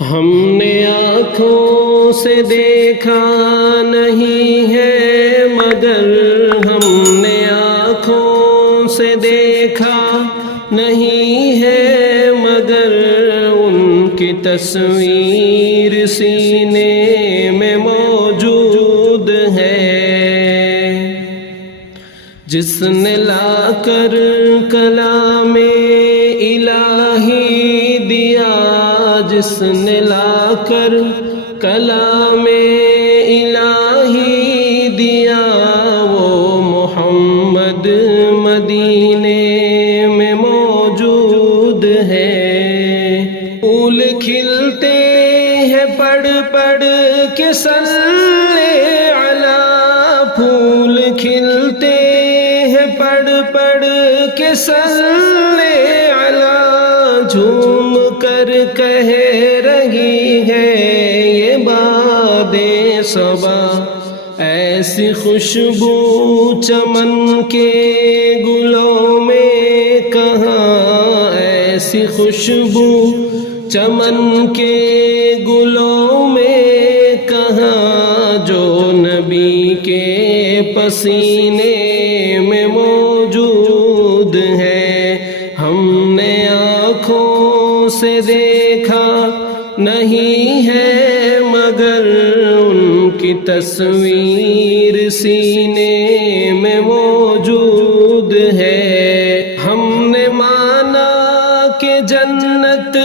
ہم نے آنکھوں سے دیکھا نہیں ہے مگر ہم نے آنکھوں سے دیکھا نہیں ہے مگر ان کی تصویر سینے میں موجود ہے۔ جس نے لا کر کلام الہی دیا، جس نے لا کر کلام الہی دیا، وہ محمد مدینے میں موجود ہے۔ پھول کھلتے ہیں پڑھ پڑھ کے صلی علی، پھول کھلتے ہیں پڑھ پڑھ کے صلی علی، جھوم کر کہہ رہی ہے یہ باد صبا، ایسی خوشبو چمن کے گلوں میں کہاں، ایسی خوشبو چمن کے گلوں میں کہاں، جو نبی کے پسینے میں موجود ہے۔ ہم نے آنکھوں سے دیکھا نہیں ہے مگر ان کی تصویر سینے میں موجود ہے۔ ہم نے مانا کہ جنت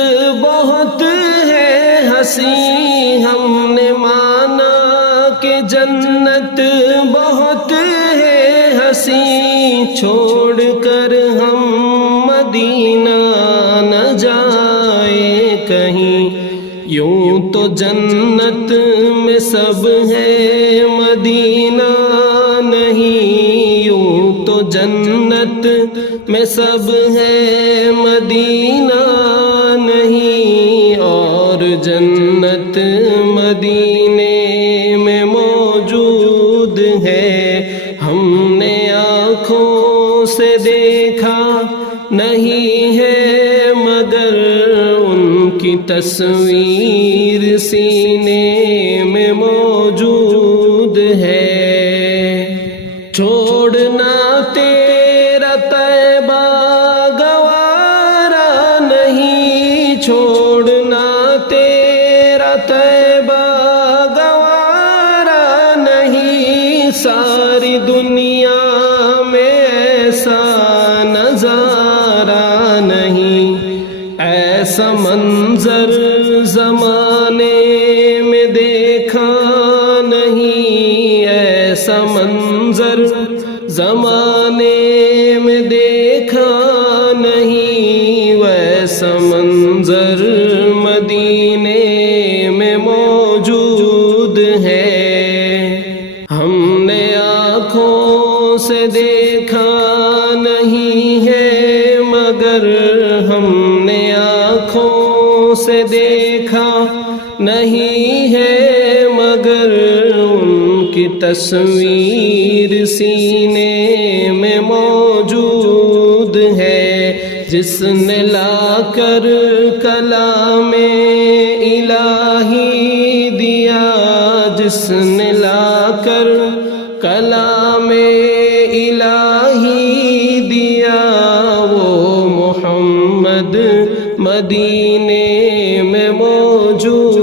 بہت ہے حسین، ہم نے مانا کہ جنت بہت ہے حسین، چھوڑ کر ہم مدینہ نہ جائیں کہیں، یوں تو جنت میں سب ہے مدینہ نہیں، یوں تو جنت میں سب ہے مدینہ نہیں، اور جنت مدینے میں موجود ہے۔ ہم نے آنکھوں سے دیکھا نہیں ہے مگر ان کی تصویر سینے میں موجود ہے۔ چھوڑنا تیرا طیبہ گوارا نہیں، چھوڑنا تیرا طیبہ گوارا نہیں، ساری دنیا میں ایسا نظارہ نہیں، ایسا منظر زمانے میں دیکھا نہیں، ایسا منظر زمانے میں دیکھا نہیں، ویسا منظر مدینے میں موجود ہے۔ ہم نے آنکھوں سے دیکھا نہیں ہے مگر ہم نے آنکھوں سے دیکھا نہیں ہے مگر ان کی تصویر سینے میں موجود ہے۔ جس نے لا کر کلام الہی دیا، جس نے لا کر کلام الہی دیا، وہ محمد مدینے میں موجود